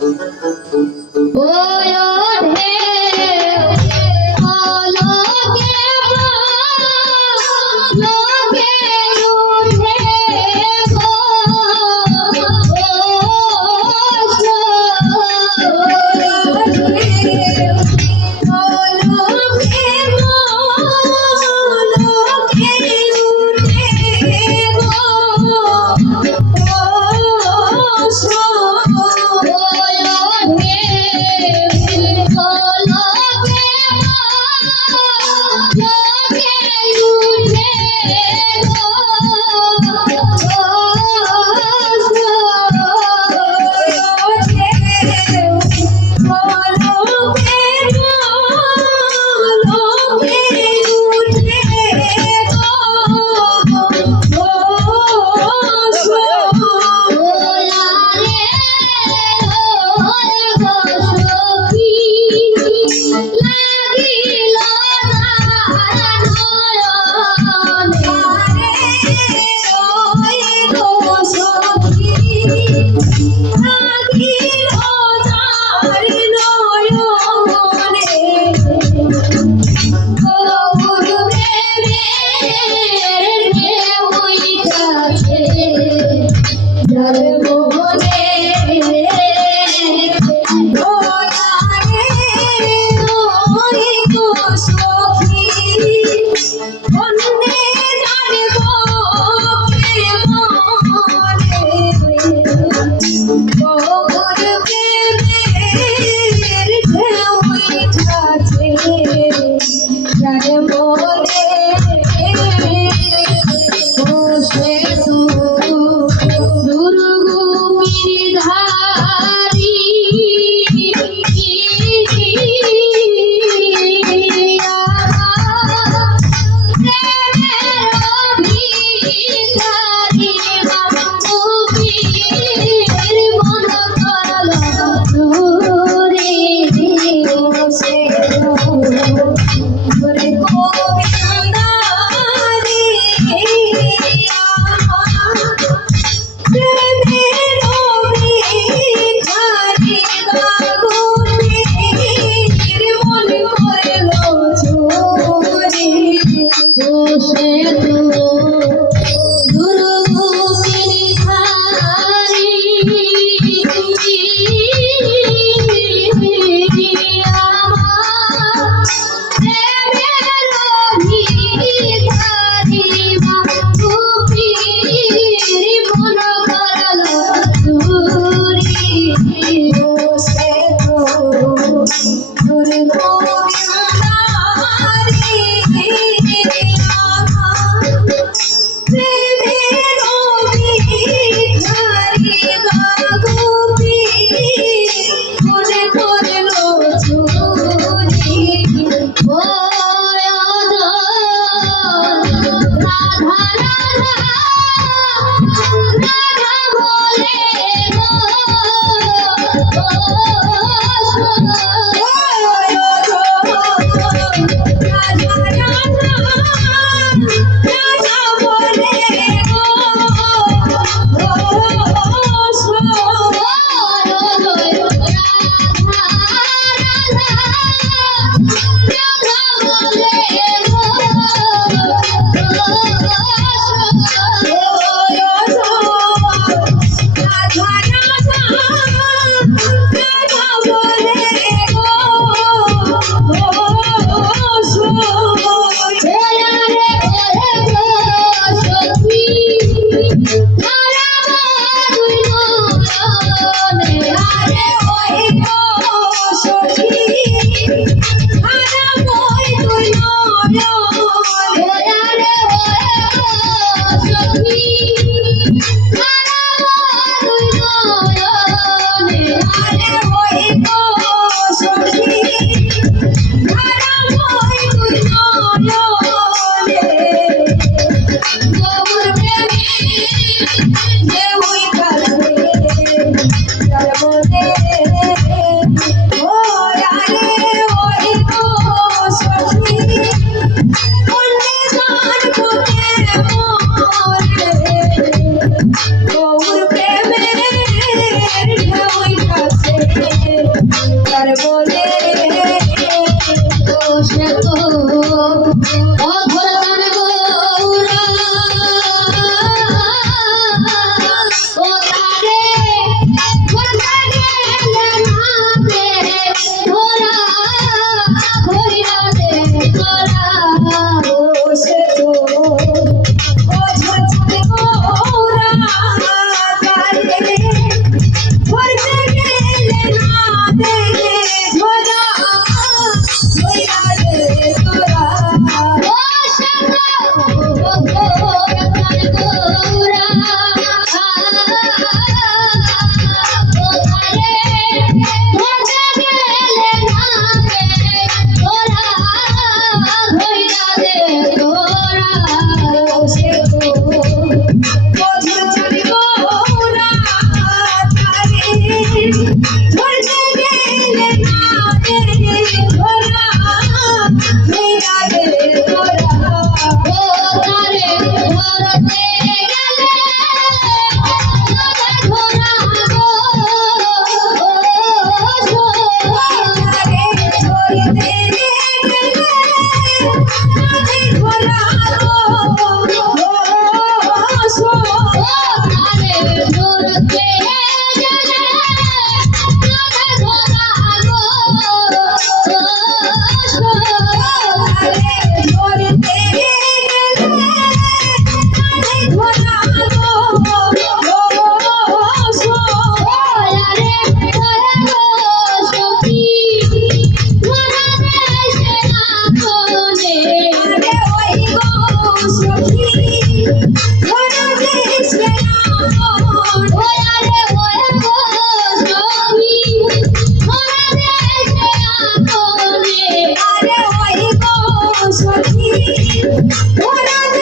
Música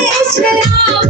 Oh,